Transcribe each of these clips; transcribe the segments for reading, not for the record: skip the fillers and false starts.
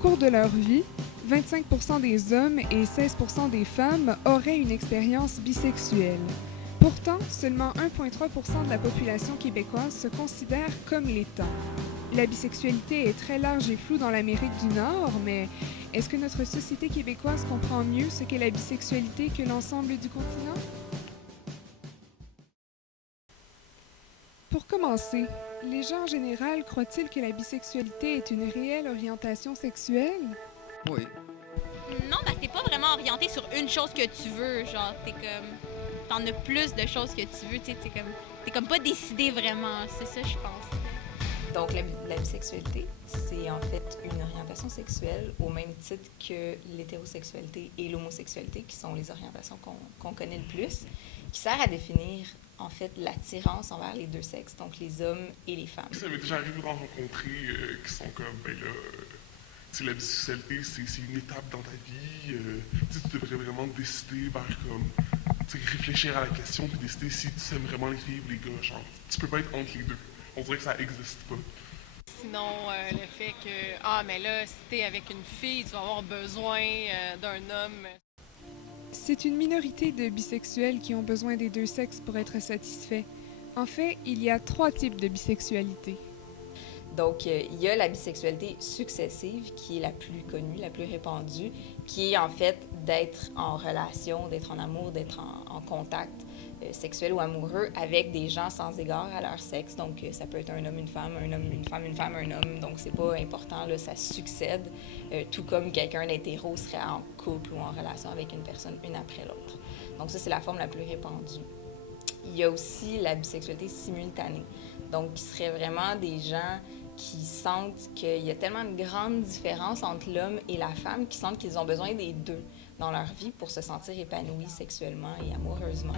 cours de leur vie, 25% des hommes et 16% des femmes auraient une expérience bisexuelle. Pourtant, seulement 1,3% de la population québécoise se considère comme l'étant. La bisexualité est très large et floue dans l'Amérique du Nord, mais est-ce que notre société québécoise comprend mieux ce qu'est la bisexualité que l'ensemble du continent? Pour commencer, les gens en général croient-ils que la bisexualité est une réelle orientation sexuelle? Oui. Non, parce que t'es pas vraiment orienté sur une chose que tu veux. Genre, t'es comme. T'en as plus de choses que tu veux. Tu sais, t'es comme pas décidé vraiment. C'est ça, je pense. Donc, la bisexualité, c'est en fait une orientation sexuelle au même titre que l'hétérosexualité et l'homosexualité, qui sont les orientations qu'on connaît le plus, qui sert à définir en fait l'attirance envers les deux sexes, donc les hommes et les femmes. Ça m'est déjà arrivé d'en rencontrer qui sont comme, ben là, la bisexualité, c'est une étape dans ta vie. Tu devrais vraiment décider vers comme, réfléchir à la question puis décider si tu aimes vraiment les filles ou les gars. Genre, tu peux pas être entre les deux. On dirait que ça existe pas. Sinon, le fait que, mais là, si t'es avec une fille, tu vas avoir besoin d'un homme. C'est une minorité de bisexuels qui ont besoin des deux sexes pour être satisfaits. En fait, il y a 3 types de bisexualité. Donc, il y a la bisexualité successive, qui est la plus connue, la plus répandue, qui est en fait d'être en relation, d'être en amour, d'être en contact sexuel ou amoureux avec des gens sans égard à leur sexe. Donc, ça peut être un homme, une femme, un homme, une femme, une femme, un homme. Donc, c'est pas important, là, ça succède, tout comme quelqu'un d'hétéro serait en couple ou en relation avec une personne une après l'autre. Donc, ça, c'est la forme la plus répandue. Il y a aussi la bisexualité simultanée, donc qui serait vraiment des gens qui sentent qu'il y a tellement de grandes différences entre l'homme et la femme, qui sentent qu'ils ont besoin des deux dans leur vie pour se sentir épanouis sexuellement et amoureusement.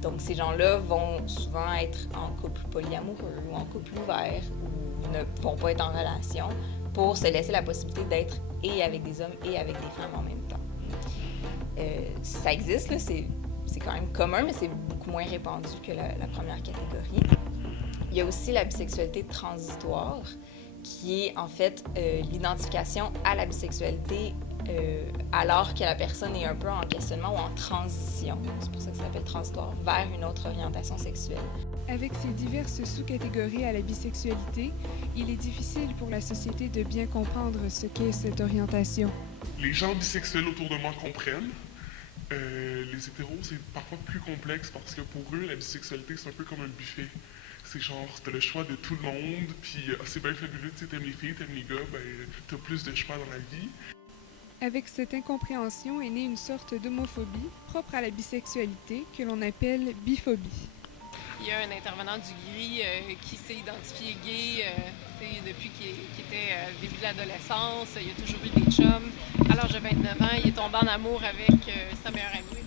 Donc, ces gens-là vont souvent être en couple polyamoureux ou en couple ouvert ou ne vont pas être en relation pour se laisser la possibilité d'être et avec des hommes et avec des femmes en même temps. Ça existe, là, c'est quand même commun, mais c'est beaucoup moins répandu que la première catégorie. Il y a aussi la bisexualité transitoire, qui est en fait l'identification à la bisexualité alors que la personne est un peu en questionnement ou en transition. C'est pour ça que ça s'appelle transitoire, vers une autre orientation sexuelle. Avec ces diverses sous-catégories à la bisexualité, il est difficile pour la société de bien comprendre ce qu'est cette orientation. Les gens bisexuels autour de moi comprennent. Les hétéros, c'est parfois plus complexe parce que pour eux, la bisexualité, c'est un peu comme un buffet. C'est genre, t'as le choix de tout le monde, puis c'est bien fabuleux, tu sais, t'aimes les filles, t'aimes les gars, ben t'as plus de choix dans la vie. Avec cette incompréhension est née une sorte d'homophobie propre à la bisexualité que l'on appelle biphobie. Il y a un intervenant du GRI qui s'est identifié gay depuis qu'il était au début de l'adolescence. Il a toujours eu des chums. À l'âge de 29 ans, il est tombé en amour avec sa meilleure amie.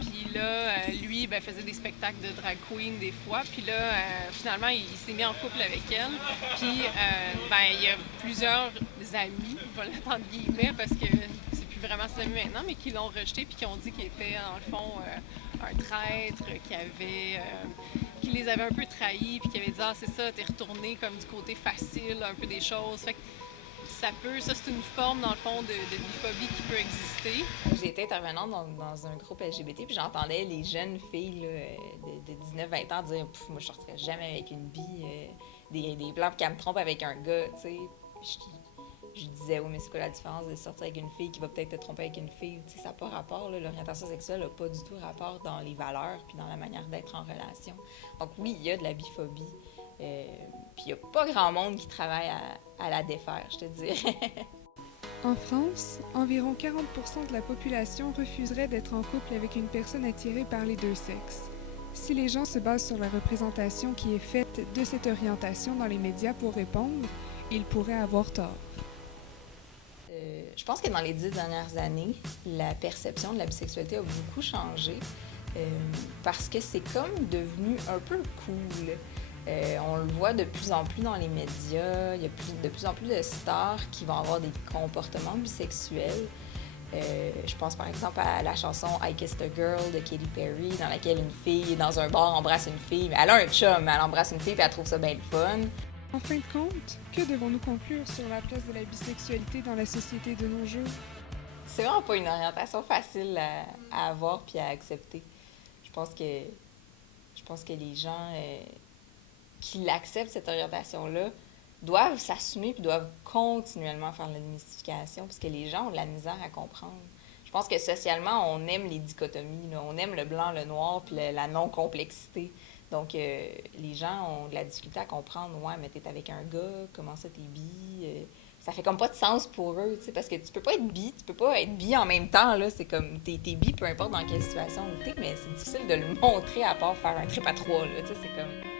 Puis là, lui, faisait des spectacles de drag queen des fois. Puis là, finalement, il s'est mis en couple avec elle. Puis, il y a plusieurs amis, je vais le mettre entre guillemets, parce que c'est plus vraiment ses amis maintenant, mais qui l'ont rejeté puis qui ont dit qu'il était, dans le fond, un traître, qui les avait un peu trahis, puis qui avait dit « Ah, c'est ça, t'es retourné comme du côté facile, un peu des choses. » Fait que ça c'est une forme, dans le fond, de biphobie qui peut exister. J'ai été intervenante dans un groupe LGBT, puis j'entendais les jeunes filles là, de 19-20 ans dire « Moi, je sortirais jamais avec une bille, des blancs qui me trompent avec un gars, tu sais. » Je disais, oui, mais c'est quoi la différence de sortir avec une fille qui va peut-être te tromper avec une fille? Tu sais, ça n'a pas rapport, là. L'orientation sexuelle n'a pas du tout rapport dans les valeurs puis dans la manière d'être en relation. Donc oui, il y a de la biphobie. Puis il n'y a pas grand monde qui travaille à la défaire, je te dirais. En France, environ 40% de la population refuserait d'être en couple avec une personne attirée par les deux sexes. Si les gens se basent sur la représentation qui est faite de cette orientation dans les médias pour répondre, ils pourraient avoir tort. Je pense que dans les 10 dernières années, la perception de la bisexualité a beaucoup changé parce que c'est comme devenu un peu cool. On le voit de plus en plus dans les médias. Il y a de plus en plus de stars qui vont avoir des comportements bisexuels. Je pense par exemple à la chanson I Kissed a Girl de Katy Perry, dans laquelle une fille est dans un bar, embrasse une fille. Mais elle a un chum, mais elle embrasse une fille et elle trouve ça bien le fun. En fin de compte, que devons-nous conclure sur la place de la bisexualité dans la société de nos jours? C'est vraiment pas une orientation facile à avoir puis à accepter. Je pense que, je pense que les gens qui l'acceptent, cette orientation-là, doivent s'assumer puis doivent continuellement faire la démystification parce que les gens ont de la misère à comprendre. Je pense que socialement, on aime les dichotomies, là. On aime le blanc, le noir puis la non-complexité. Donc, les gens ont de la difficulté à comprendre, ouais, mais t'es avec un gars, comment ça t'es bi? Ça fait comme pas de sens pour eux, tu sais, parce que tu peux pas être bi, tu peux pas être bi en même temps, là. C'est comme, t'es bi, peu importe dans quelle situation t'es, mais c'est difficile de le montrer à part faire un trip à trois, là, tu sais, c'est comme...